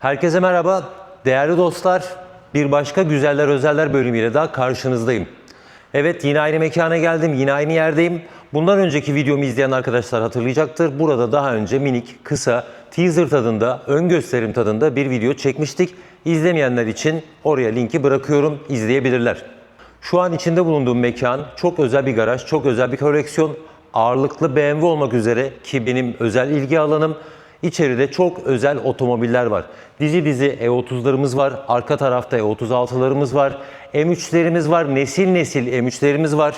Herkese merhaba. Değerli dostlar, bir başka Güzeller Özeller bölümüyle daha karşınızdayım. Evet, yine aynı mekana geldim, yine aynı yerdeyim. Bundan önceki videomu izleyen arkadaşlar hatırlayacaktır. Burada daha önce minik, kısa, teaser tadında, ön gösterim tadında bir video çekmiştik. İzlemeyenler için oraya linki bırakıyorum, izleyebilirler. Şu an içinde bulunduğum mekan çok özel bir garaj, çok özel bir koleksiyon. Ağırlıklı BMW olmak üzere ki benim özel ilgi alanım. İçeride çok özel otomobiller var. Dizi dizi E30'larımız var. Arka tarafta E36'larımız var. M3'lerimiz var. Nesil nesil M3'lerimiz var.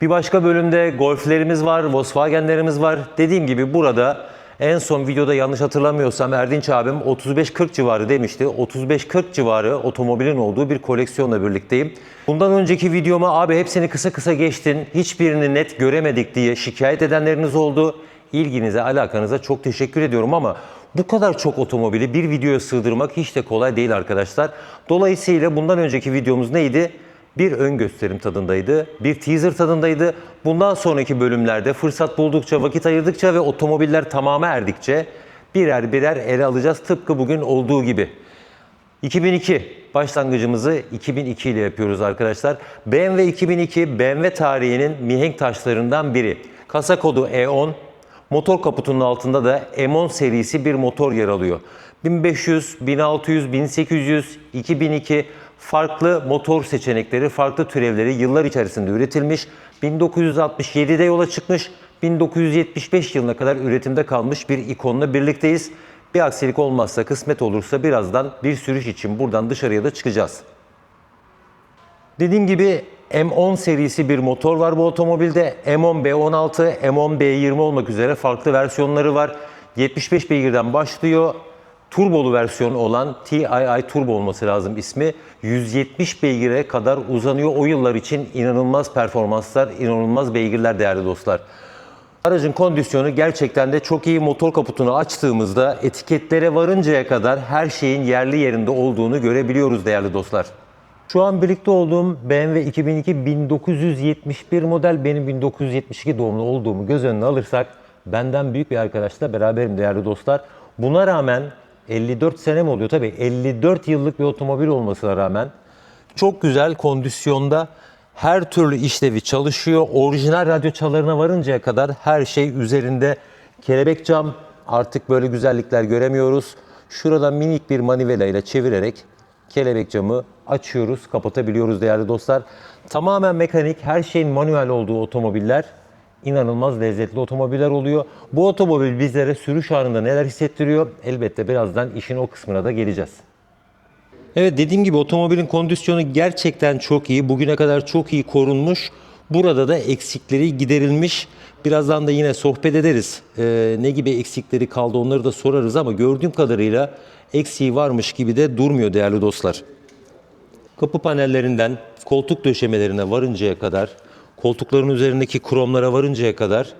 Bir başka bölümde Golf'lerimiz var, Volkswagen'lerimiz var. Dediğim gibi burada en son videoda yanlış hatırlamıyorsam Erdinç abim 35-40 civarı demişti. 35-40 civarı otomobilin olduğu bir koleksiyonla birlikteyim. Bundan önceki videoma abi hepsini kısa kısa geçtin, hiçbirini net göremedik diye şikayet edenleriniz oldu. İlginize, alakanıza çok teşekkür ediyorum ama bu kadar çok otomobili bir videoya sığdırmak hiç de kolay değil arkadaşlar. Dolayısıyla bundan önceki videomuz neydi? Bir ön gösterim tadındaydı, bir teaser tadındaydı. Bundan sonraki bölümlerde fırsat buldukça, vakit ayırdıkça ve otomobiller tamamı erdikçe birer birer ele alacağız tıpkı bugün olduğu gibi. 2002 başlangıcımızı 2002 ile yapıyoruz arkadaşlar. BMW 2002 BMW tarihinin mihenk taşlarından biri. Kasa kodu E10. Motor kaputunun altında da M10 serisi bir motor yer alıyor. 1500, 1600, 1800, 2002 farklı motor seçenekleri, farklı türevleri yıllar içerisinde üretilmiş. 1967'de yola çıkmış. 1975 yılına kadar üretimde kalmış bir ikonla birlikteyiz. Bir aksilik olmazsa, kısmet olursa birazdan bir sürüş için buradan dışarıya da çıkacağız. Dediğim gibi M10 serisi bir motor var bu otomobilde. M10 B16, M10 B20 olmak üzere farklı versiyonları var. 75 beygirden başlıyor. Turbolu versiyon olan TII Turbo olması lazım ismi. 170 beygire kadar uzanıyor. O yıllar için inanılmaz performanslar, inanılmaz beygirler değerli dostlar. Aracın kondisyonu gerçekten de çok iyi. Motor kaputunu açtığımızda etiketlere varıncaya kadar her şeyin yerli yerinde olduğunu görebiliyoruz değerli dostlar. Şu an birlikte olduğum BMW 2002 1971 model benim 1972 doğumlu olduğumu göz önüne alırsak benden büyük bir arkadaşla beraberim değerli dostlar. Buna rağmen 54 sene mi oluyor? Tabii 54 yıllık bir otomobil olmasına rağmen çok güzel kondisyonda her türlü işlevi çalışıyor. Orijinal radyo çalarına varıncaya kadar her şey üzerinde. Kelebek cam artık böyle güzellikler göremiyoruz. Şurada minik bir manivela ile çevirerek kelebek camı açıyoruz, kapatabiliyoruz değerli dostlar. Tamamen mekanik, her şeyin manuel olduğu otomobiller inanılmaz lezzetli otomobiller oluyor. Bu otomobil bizlere sürüş anında neler hissettiriyor? Elbette birazdan işin o kısmına da geleceğiz. Evet dediğim gibi otomobilin kondisyonu gerçekten çok iyi. Bugüne kadar çok iyi korunmuş. Burada da eksikleri giderilmiş. Birazdan da yine sohbet ederiz. Ee, ne gibi eksikleri kaldı onları da sorarız ama gördüğüm kadarıyla eksiği varmış gibi de durmuyor değerli dostlar. Kapı panellerinden koltuk döşemelerine varıncaya kadar, koltukların üzerindeki kromlara varıncaya kadar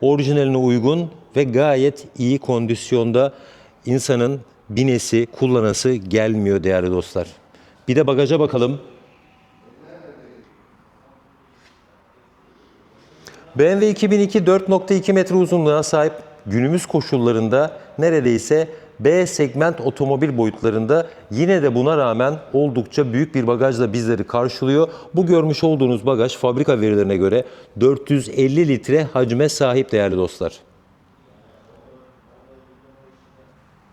orijinaline uygun ve gayet iyi kondisyonda insanın binesi, kullanası gelmiyor değerli dostlar. Bir de bagaja bakalım. BMW 2002 4.2 metre uzunluğuna sahip günümüz koşullarında neredeyse B segment otomobil boyutlarında yine de buna rağmen oldukça büyük bir bagajla bizleri karşılıyor. Bu görmüş olduğunuz bagaj fabrika verilerine göre 450 litre hacme sahip değerli dostlar.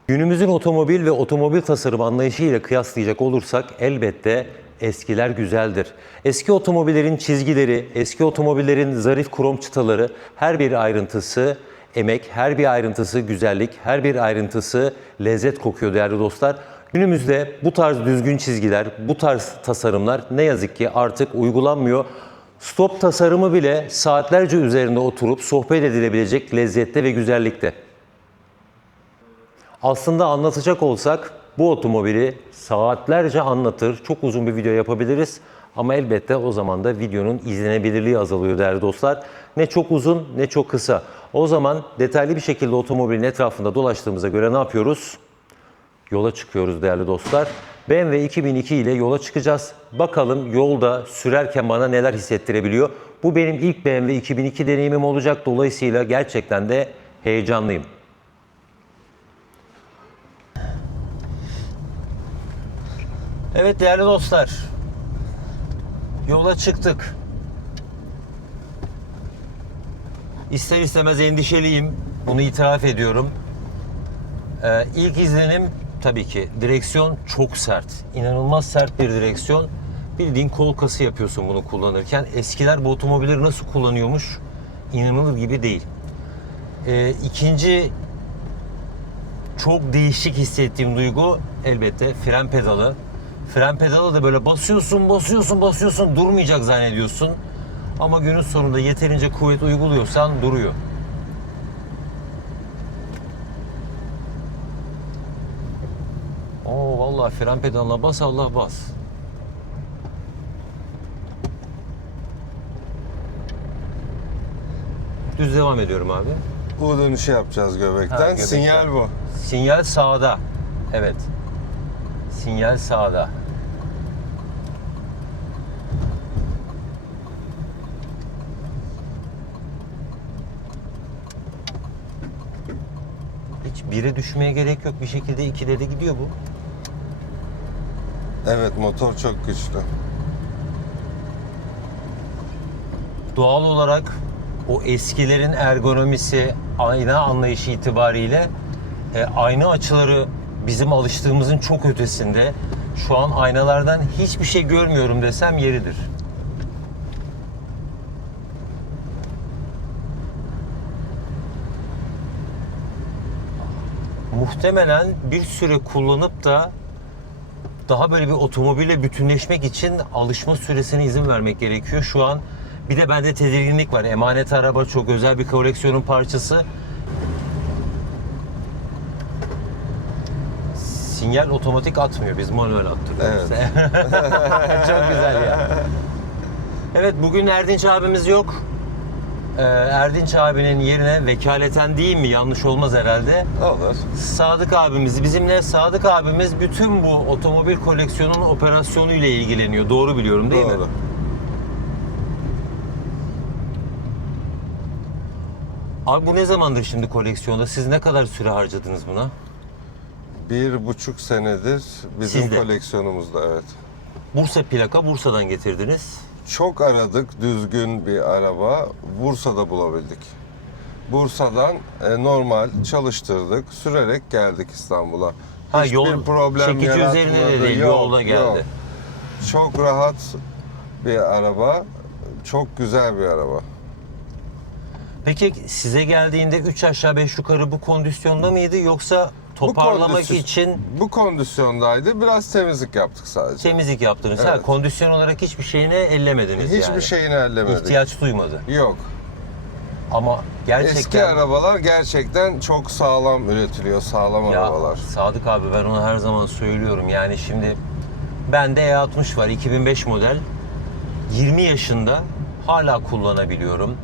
Günümüzün otomobil ve otomobil tasarım anlayışıyla kıyaslayacak olursak elbette eskiler güzeldir. Eski otomobillerin çizgileri, eski otomobillerin zarif krom çıtaları her bir ayrıntısı emek, her bir ayrıntısı güzellik, her bir ayrıntısı lezzet kokuyor değerli dostlar. Günümüzde bu tarz düzgün çizgiler, bu tarz tasarımlar ne yazık ki artık uygulanmıyor. Stop tasarımı bile saatlerce üzerinde oturup sohbet edilebilecek lezzette ve güzellikte. Aslında anlatacak olsak bu otomobili saatlerce anlatır, çok uzun bir video yapabiliriz. Ama elbette o zaman da videonun izlenebilirliği azalıyor değerli dostlar. Ne çok uzun ne çok kısa. O zaman detaylı bir şekilde otomobilin etrafında dolaştığımıza göre ne yapıyoruz? yola çıkıyoruz değerli dostlar. BMW 2002 ile yola çıkacağız. Bakalım yolda sürerken bana neler hissettirebiliyor. Bu benim ilk BMW 2002 deneyimim olacak. Dolayısıyla gerçekten de heyecanlıyım. Evet değerli dostlar. Yola çıktık. İster istemez endişeliyim. Bunu itiraf ediyorum. Ee, ilk izlenim tabii ki direksiyon çok sert. İnanılmaz sert bir direksiyon. Bildiğin kol kası yapıyorsun bunu kullanırken. Eskiler bu otomobilleri nasıl kullanıyormuş inanılır gibi değil. Ee, ikinci çok değişik hissettiğim duygu elbette fren pedalı. Fren pedalı da böyle basıyorsun, basıyorsun, basıyorsun, durmayacak zannediyorsun. Ama günün sonunda yeterince kuvvet uyguluyorsan duruyor. Oo vallahi fren pedalına bas Allah bas. Düz devam ediyorum abi. U dönüşü yapacağız göbekten. Ha, göbekten. Sinyal bu. Sinyal sağda. Evet. Sinyal sağda. Hiç bire düşmeye gerek yok. Bir şekilde ikide de gidiyor bu. Evet motor çok güçlü. Doğal olarak o eskilerin ergonomisi, ayna anlayışı itibariyle e, ayna açıları bizim alıştığımızın çok ötesinde. Şu an aynalardan hiçbir şey görmüyorum desem yeridir. Muhtemelen bir süre kullanıp da daha böyle bir otomobille bütünleşmek için alışma süresine izin vermek gerekiyor. Şu an bir de bende tedirginlik var. Emanet araba çok özel bir koleksiyonun parçası. Sinyal otomatik atmıyor. Biz manuel attırıyoruz. çok güzel ya. Evet bugün Erdinç abimiz yok. Ee, Erdinç abinin yerine vekaleten değil mi? Yanlış olmaz herhalde. Olur. Sadık abimiz bizimle Sadık abimiz bütün bu otomobil koleksiyonunun operasyonu ile ilgileniyor. Doğru biliyorum değil Doğru. mi? Abi bu ne zamandır şimdi koleksiyonda? Siz ne kadar süre harcadınız buna? Bir buçuk senedir bizim Sizde? koleksiyonumuzda evet. Bursa plaka Bursa'dan getirdiniz. Çok aradık düzgün bir araba. Bursa'da bulabildik. Bursa'dan e, normal çalıştırdık. Sürerek geldik İstanbul'a. Ha, Hiçbir yol- problem çekici üzerine de değil, Yok, yolda geldi. yok. Çok rahat bir araba. Çok güzel bir araba. Peki size geldiğinde 3 aşağı 5 yukarı bu kondisyonda mıydı yoksa toparlamak kondisyon- için Bu kondisyondaydı. Biraz temizlik yaptık sadece. temizlik yaptınız? Ha, Evet. kondisyon olarak hiçbir şeyini ellemediniz Hiçbir yani. şeyini ellemedik. İhtiyaç duymadı. Yok. Ama gerçekten Eski arabalar gerçekten çok sağlam üretiliyor. Sağlam ya arabalar. Sadık abi ben onu her zaman söylüyorum. Yani şimdi bende E60 var 2005 model. 20 yaşında hala kullanabiliyorum.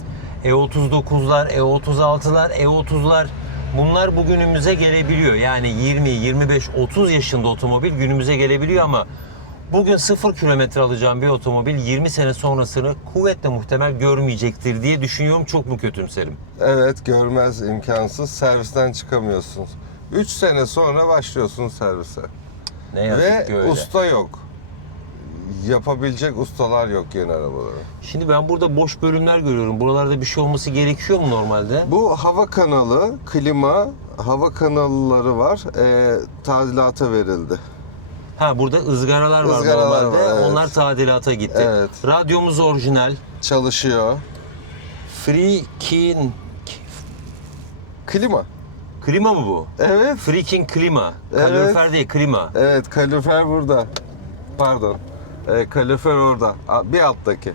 E E39'lar, E36'lar, E30'lar bunlar bugünümüze gelebiliyor. Yani 20, 25, 30 yaşında otomobil günümüze gelebiliyor ama bugün 0 kilometre alacağım bir otomobil 20 sene sonrasını kuvvetle muhtemel görmeyecektir diye düşünüyorum. Çok mu kötümserim? Evet görmez imkansız. Servisten çıkamıyorsunuz. 3 sene sonra başlıyorsun servise. Ne yazık Ve ki öyle. usta yok. Yapabilecek ustalar yok yeni arabaları. Şimdi ben burada boş bölümler görüyorum. Buralarda bir şey olması gerekiyor mu normalde? Bu hava kanalı, klima, hava kanalları var. Ee, tadilata verildi. Ha burada ızgaralar var Izgaralar normalde. var, evet. Onlar tadilata gitti. Evet. Radyomuz orijinal. Çalışıyor. Freaking Klima. klima mı bu? Evet. Freaking klima. Kalorifer değil klima. Evet kalorifer burada. Pardon. Ee, kalorifer orada. A- Bir alttaki.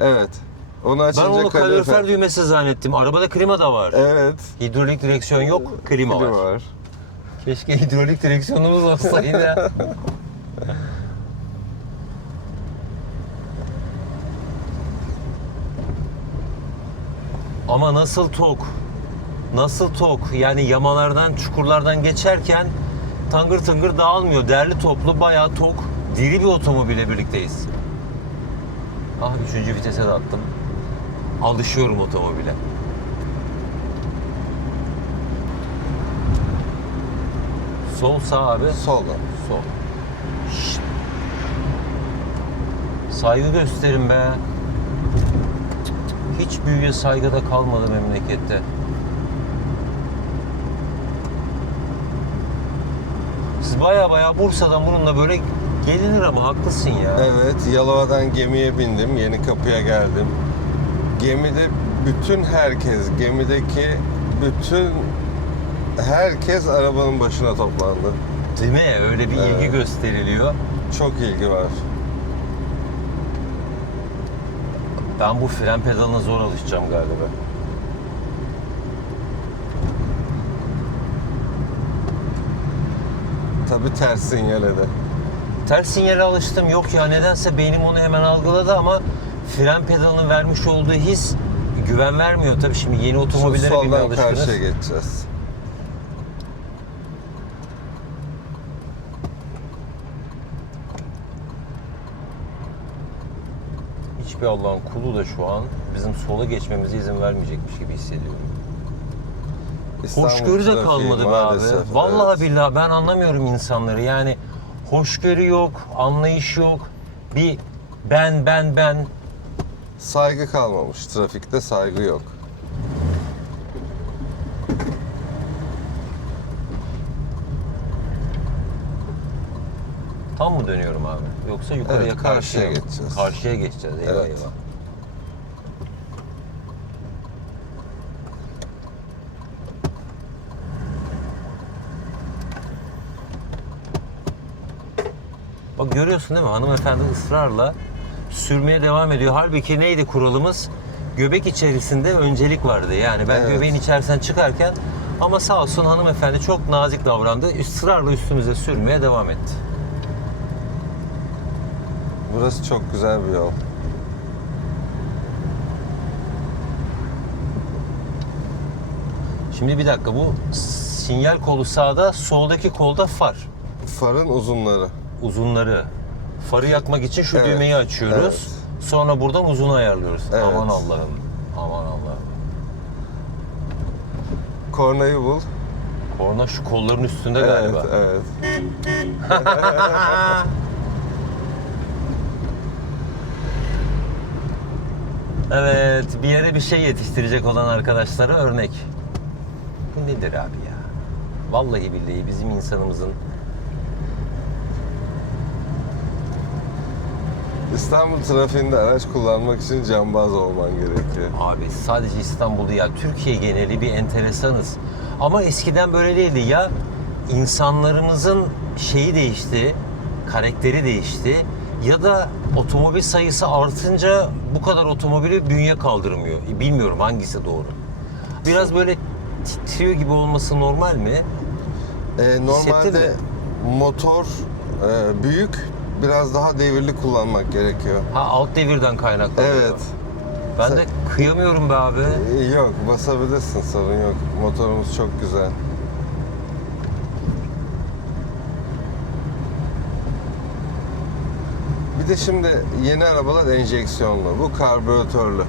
Evet. Onu Ben açınca onu kalorifer düğmesi zannettim. Arabada klima da var. Evet. Hidrolik direksiyon yok, klima, Klima var. var. Keşke hidrolik direksiyonumuz olsaydı. Ama nasıl tok? Nasıl tok? Yani yamalardan, çukurlardan geçerken tangır tıngır dağılmıyor. Derli toplu bayağı tok, diri bir otomobile birlikteyiz. Ah üçüncü vitese de attım. Alışıyorum otomobile. Sol sağ abi. Sol. Şşt. Saygı gösterin be. Hiç büyüye saygıda kalmadı memlekette. Siz baya baya Bursa'dan bununla böyle gelinir ama haklısın ya. Evet, Yalova'dan gemiye bindim. Yeni kapıya geldim. Gemide bütün herkes, gemideki bütün herkes arabanın başına toplandı. Değil mi? Öyle bir ilgi Evet. gösteriliyor. Çok ilgi var. Ben bu fren pedalına zor alışacağım galiba. Tabii ters sinyale de. Ters sinyale alıştım. Yok ya nedense beynim onu hemen algıladı ama fren pedalının vermiş olduğu his güven vermiyor. Tabii şimdi yeni otomobillere binmeye alışkınız. karşıya geçeceğiz. Hiçbir Allah'ın kulu da şu an bizim sola geçmemize izin vermeyecekmiş gibi hissediyorum. İstanbul Hoşgörü de kalmadı be abi. maalesef, Vallahi evet. billahi ben anlamıyorum insanları. Yani hoşgörü yok, anlayış yok. Bir ben ben ben Saygı kalmamış. Trafikte saygı yok. tam mı dönüyorum abi? Yoksa yukarıya Evet, karşıya karşıya mı? geçeceğiz. Karşıya geçeceğiz. Eyvah Evet. eyvah. Bak görüyorsun değil mi? Hanımefendi ısrarla sürmeye devam ediyor. Halbuki neydi kuralımız? Göbek içerisinde öncelik vardı. Yani ben Evet. göbeğin içerisinden çıkarken ama sağ olsun hanımefendi çok nazik davrandı. Israrla üstümüze sürmeye devam etti. Burası çok güzel bir yol. Şimdi bir dakika bu sinyal kolu sağda, soldaki kolda far. Farın uzunları. Uzunları. Farı yakmak için şu Evet, düğmeyi açıyoruz. evet. Sonra buradan uzunu ayarlıyoruz. Evet. Aman Allah'ım. Aman Allah'ım. Kornayı bul. Korna şu kolların üstünde galiba. Evet, evet. Evet, bir yere bir şey yetiştirecek olan arkadaşlara örnek. Bu nedir abi ya? Vallahi billahi bizim insanımızın İstanbul trafiğinde araç kullanmak için cambaz olman gerekiyor. Abi sadece İstanbul'da ya Türkiye geneli bir enteresanız. Ama eskiden böyle değildi ya. insanlarımızın şeyi değişti, karakteri değişti ya da otomobil sayısı artınca bu kadar otomobili bünye kaldırmıyor. Bilmiyorum hangisi doğru. Biraz böyle titriyor gibi olması normal mi? Ee, normalde mi? motor e, büyük, biraz daha devirli kullanmak gerekiyor. Ha alt devirden kaynaklanıyor. Evet. Ben de kıyamıyorum be abi. Ee, Yok, basabilirsin sorun yok. Motorumuz çok güzel. Bir de şimdi yeni arabalar enjeksiyonlu. Bu karbüratörlü.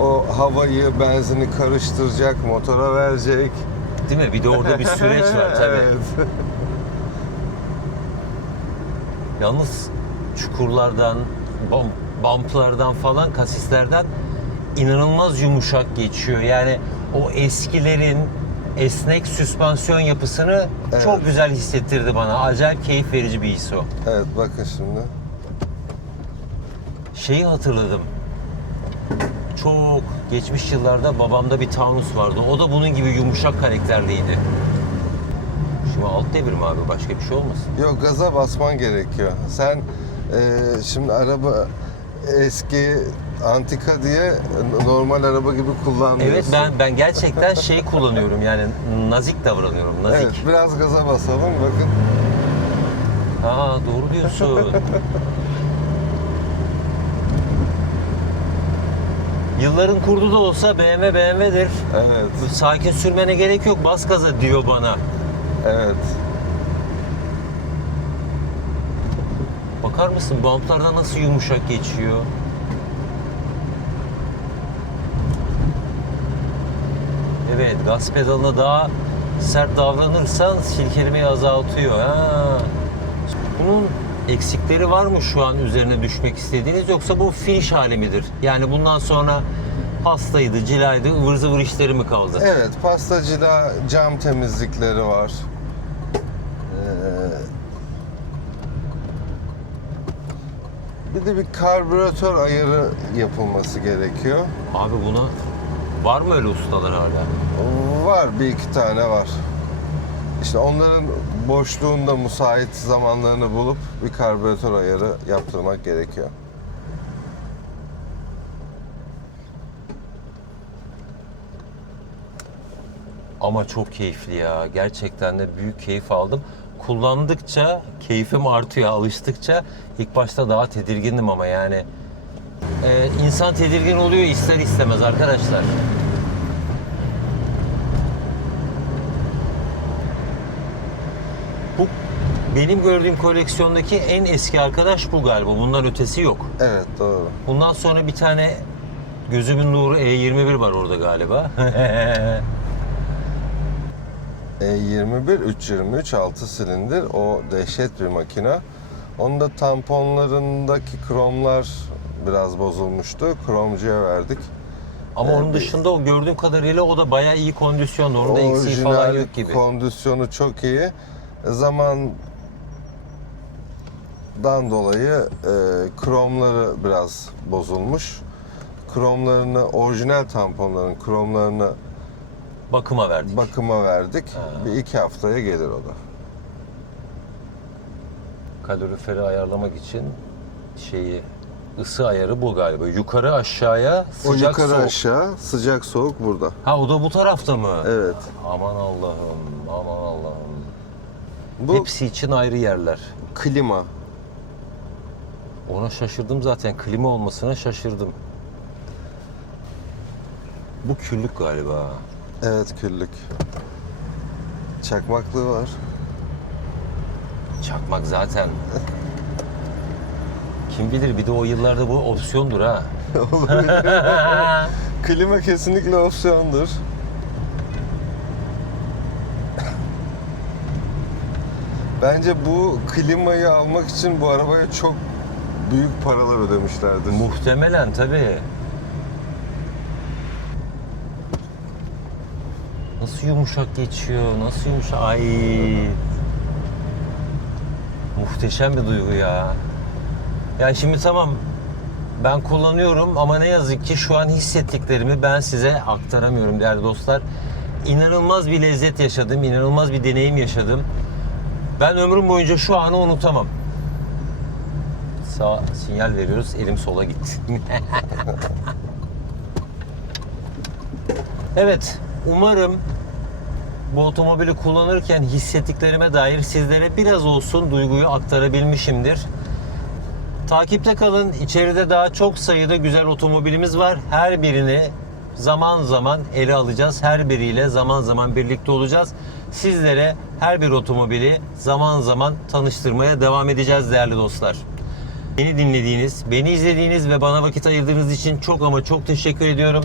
O havayı, benzini karıştıracak, motora verecek. Değil mi? Bir de orada bir süreç var tabii. Evet. Yalnız çukurlardan, bumplardan falan, kasislerden inanılmaz yumuşak geçiyor. Yani o eskilerin esnek süspansiyon yapısını Evet. çok güzel hissettirdi bana. Acayip keyif verici bir his o. Evet, bakın şimdi. Şeyi hatırladım. Çok geçmiş yıllarda babamda bir Taunus vardı. O da bunun gibi yumuşak karakterliydi. Şimdi alt devir mi abi? Başka bir şey olmasın? Yok, gaza basman gerekiyor. Sen e, şimdi araba eski antika diye normal araba gibi kullanmıyorsun. Evet ben ben gerçekten şey kullanıyorum yani nazik davranıyorum nazik. Evet, biraz gaza basalım. Bakın Ha doğru diyorsun. Yılların kurdu da olsa BMW BMW'dir. Evet, Sakin sürmene gerek yok bas gaza diyor bana. Evet. Bakar mısın bantlardan nasıl yumuşak geçiyor? Evet gaz pedalına daha sert davranırsan silkelemeyi azaltıyor. Ha. Bunun eksikleri var mı şu an üzerine düşmek istediğiniz yoksa bu finish hali midir? Yani bundan sonra pastaydı, cilaydı, ıvır zıvır işleri mi kaldı? Evet, pastacıda cam temizlikleri var. Ee, bir de bir karbüratör ayarı yapılması gerekiyor. Abi buna var mı öyle ustalar hala? Var, bir iki tane var. İşte onların boşluğunda müsait zamanlarını bulup bir karbüratör ayarı yaptırmak gerekiyor. Ama çok keyifli ya. Gerçekten de büyük keyif aldım. Kullandıkça keyfim artıyor. Alıştıkça ilk başta daha tedirgindim ama yani e, insan tedirgin oluyor ister istemez arkadaşlar. Bu benim gördüğüm koleksiyondaki en eski arkadaş bu galiba. Bundan ötesi yok. Evet, doğru. Bundan sonra bir tane gözümün nuru E21 var orada galiba. E21 323 6 silindir. O dehşet bir makine. Onun da tamponlarındaki kromlar biraz bozulmuştu. Kromcuya verdik. Ama Ee, onun dışında o gördüğüm kadarıyla o da bayağı iyi kondisyonda. Onun da eksiği falan yok gibi. kondisyonu çok iyi. Zamandan dolayı e, kromları biraz bozulmuş. Kromlarını, orijinal tamponların kromlarını Bakıma verdik. bakıma verdik. Ha. Bir iki haftaya gelir o da. Kaloriferi ayarlamak için şeyi ısı ayarı bu galiba. Yukarı aşağıya O sıcak yukarı soğuk. aşağı, sıcak soğuk burada. Ha o da bu tarafta mı? Evet. Aman Allah'ım, aman Allah'ım. Bu Hepsi için ayrı yerler. klima. Ona şaşırdım zaten. Klima olmasına şaşırdım. Bu küllük galiba. Evet küllük. Çakmaklığı var. Çakmak zaten. Kim bilir bir de o yıllarda bu opsiyondur ha. Klima kesinlikle opsiyondur. Bence bu klimayı almak için bu arabaya çok büyük paralar ödemişlerdir. Muhtemelen tabii. Nasıl yumuşak geçiyor, nasıl yumuşak... Ay. Muhteşem bir duygu ya. Ya şimdi tamam ben kullanıyorum ama ne yazık ki şu an hissettiklerimi ben size aktaramıyorum değerli dostlar. İnanılmaz bir lezzet yaşadım, inanılmaz bir deneyim yaşadım. Ben ömrüm boyunca şu anı unutamam. Sağ sinyal veriyoruz. Elim sola gitti. evet. Umarım bu otomobili kullanırken hissettiklerime dair sizlere biraz olsun duyguyu aktarabilmişimdir. Takipte kalın. İçeride daha çok sayıda güzel otomobilimiz var. Her birini zaman zaman ele alacağız. Her biriyle zaman zaman birlikte olacağız. Sizlere her bir otomobili zaman zaman tanıştırmaya devam edeceğiz değerli dostlar. Beni dinlediğiniz, beni izlediğiniz ve bana vakit ayırdığınız için çok ama çok teşekkür ediyorum.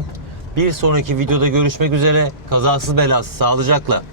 Bir sonraki videoda görüşmek üzere. Kazasız belasız sağlıcakla.